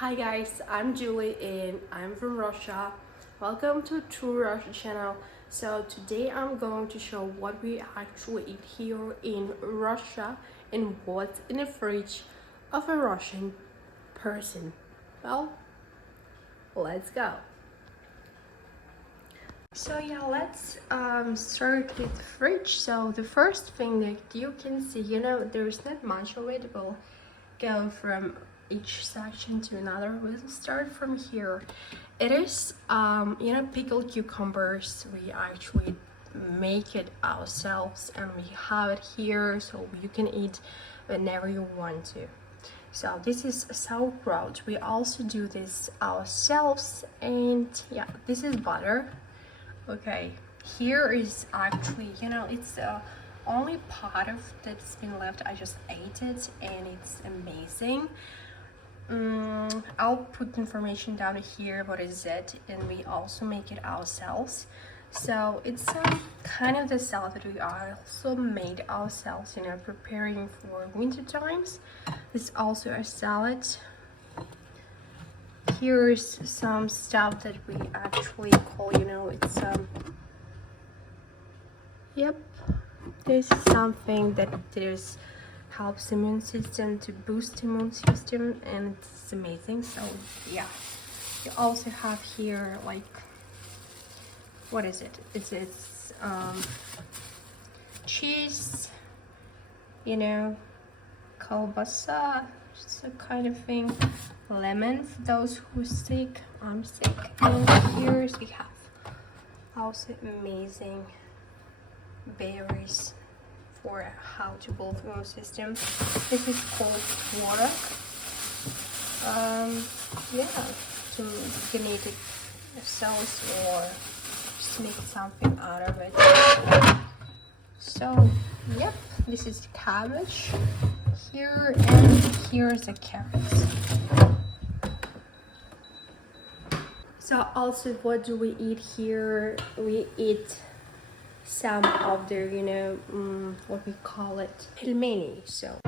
Hi guys, I'm Julie and I'm from Russia. Welcome to True Russia channel. So today I'm going to show what we actually eat here in Russia and what's in the fridge of a Russian person. Well, let's go. So yeah, let's start with the fridge. So the first thing that you can see, there's not much of it. We'll go from each section to another. We'll start from here. It is pickled cucumbers. We actually make it ourselves and we have it here so you can eat whenever you want to. So this is sauerkraut. We also do this ourselves, and yeah, this is butter. Okay, here is actually, it's the only part of that's been left. I just ate it and it's amazing. I'll put information down here what is it, and we also make it ourselves. So it's kind of the salad that we also made ourselves, preparing for winter times. It's also a salad. Here's some stuff that we actually call, it's yep, this is something that helps immune system, to boost immune system, and it's amazing. So yeah, you also have here, like, what is it? It's cheese, kalbasa, just a kind of thing. Lemon for those who sick. I'm sick. And here we have also amazing berries for how to build immune system. This is called water. Yeah, to you can eat it yourselves or just make something out of it. So yep, this is cabbage here, and here's the carrots. So also, what do we eat here? We eat some of the, what we call it, pelmeni. So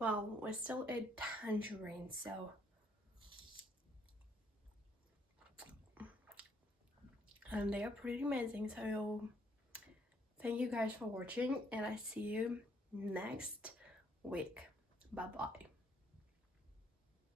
well, we still eat tangerine, so and they are pretty amazing. So thank you guys for watching, and I see you next week. Bye bye.